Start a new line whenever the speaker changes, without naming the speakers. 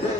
हरे